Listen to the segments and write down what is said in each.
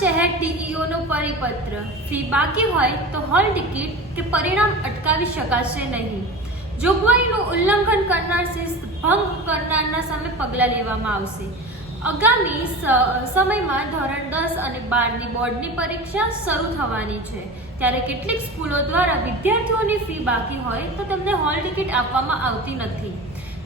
શહેર ડીઈઓનો પરિપત્ર. ફી બાકી હોય તો હોલ ટિકિટ કે પરિણામ અટકાવી શકાશે નહીં. જોગવાઈનું ઉલ્લંઘન કરનાર શિસ્ત ભંગ કરનારના સામે પગલાં લેવામાં આવશે. આગામી સમયમાં ધોરણ દસ અને બારની બોર્ડની પરીક્ષા શરૂ થવાની છે. ત્યારે કેટલીક સ્કૂલો દ્વારા વિદ્યાર્થીઓની ફી બાકી હોય તો તેમને હોલ ટિકિટ આપવામાં આવતી નથી.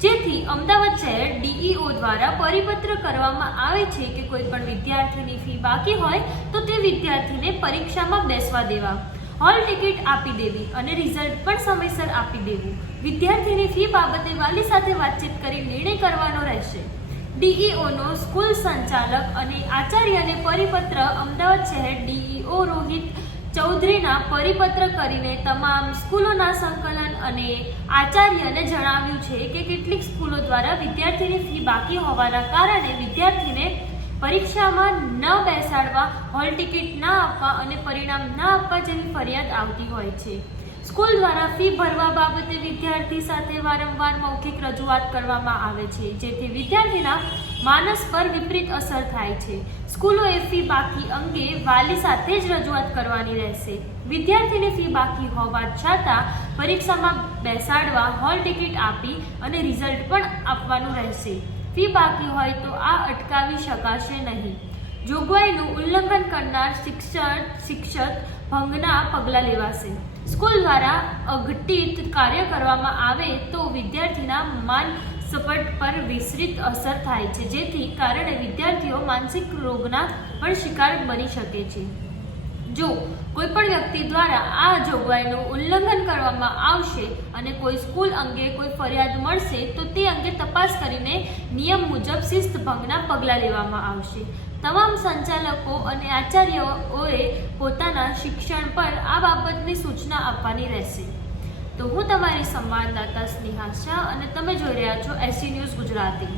જેથી અમદાવાદ શહેર ડીઈઓ દ્વારા પરિપત્ર કરવામાં આવે છે કે કોઈ પણ વિદ્યાર્થીની ફી બાકી હોય તો તે વિદ્યાર્થીને પરીક્ષામાં બેસવા દેવા. હોલ ટિકિટ આપી દેવી અને રિઝલ્ટ પણ સમયસર આપી દેવું. વિદ્યાર્થીની ફી બાબતે વાલી સાથે વાતચીત કરી નિર્ણય કરવાનો રહેશે. ડીઈઓનો સ્કૂલ સંચાલક અને આચાર્યને પરિપત્ર અમદાવાદ શહેર ડીઈઓ રોહિત ચૌધરીના પરિપત્ર કરીને તમામ સ્કૂલોના સંકલન અને આચાર્યને જણાવ્યું છે કે કેટલીક સ્કૂલો દ્વારા વિદ્યાર્થીની ફી બાકી હોવાના કારણે વિદ્યાર્થીને પરીક્ષામાં ન બેસાડવા, હોલ ટિકિટ ના આપવા અને પરિણામ ના આપવા જેવી ફરિયાદ આવતી હોય છે. સ્કૂલ દ્વારા ફી ભરવા બાબતે વિદ્યાર્થી સાથે વારંવાર મૌખિક રજૂઆત કરવામાં આવે છે, જેથી વિદ્યાર્થીના માનસ પર વિપરીત અસર થાય છે. સ્કૂલોએ ફી બાકી અંગે વાલી સાથે જ રજૂઆત કરવાની રહેશે. વિદ્યાર્થીને ફી બાકી હોવા છતાં પરીક્ષામાં બેસાડવા હોલ ટિકિટ આપી અને રિઝલ્ટ પણ આપવાનું રહેશે. ફી બાકી હોય તો આ અટકાવી શકાશે નહીં. જોગવાઈનું ઉલ્લંઘન કરનાર શિક્ષક શિક્ષક ભંગના પગલાં લેવાશે. સ્કૂલ દ્વારા અઘટિત કાર્ય કરવામાં આવે તો વિદ્યાર્થીના માન સપટ પર વિસ્તૃત અસર થાય છે, જેથી કારણે વિદ્યાર્થીઓ માનસિક રોગના પણ શિકાર બની શકે છે. જો કોઈ પણ વ્યક્તિ દ્વારા આ જોગવાઈનું ઉલ્લંઘન કરવામાં આવશે અને કોઈ સ્કૂલ અંગે કોઈ ફરિયાદ મળશે, તો તે અંગે તપાસ કરીને નિયમ મુજબ શિસ્ત ભંગના પગલાં લેવામાં આવશે. તમામ સંચાલકો અને આચાર્યોએ પોતાના શિક્ષણ પર આ બાબતની સૂચના આપવાની રહેશે. તો હું તમારી સંવાદદાતા સ્નેહા શાહ અને તમે જોઈ રહ્યા છો એસી ન્યૂઝ ગુજરાતી.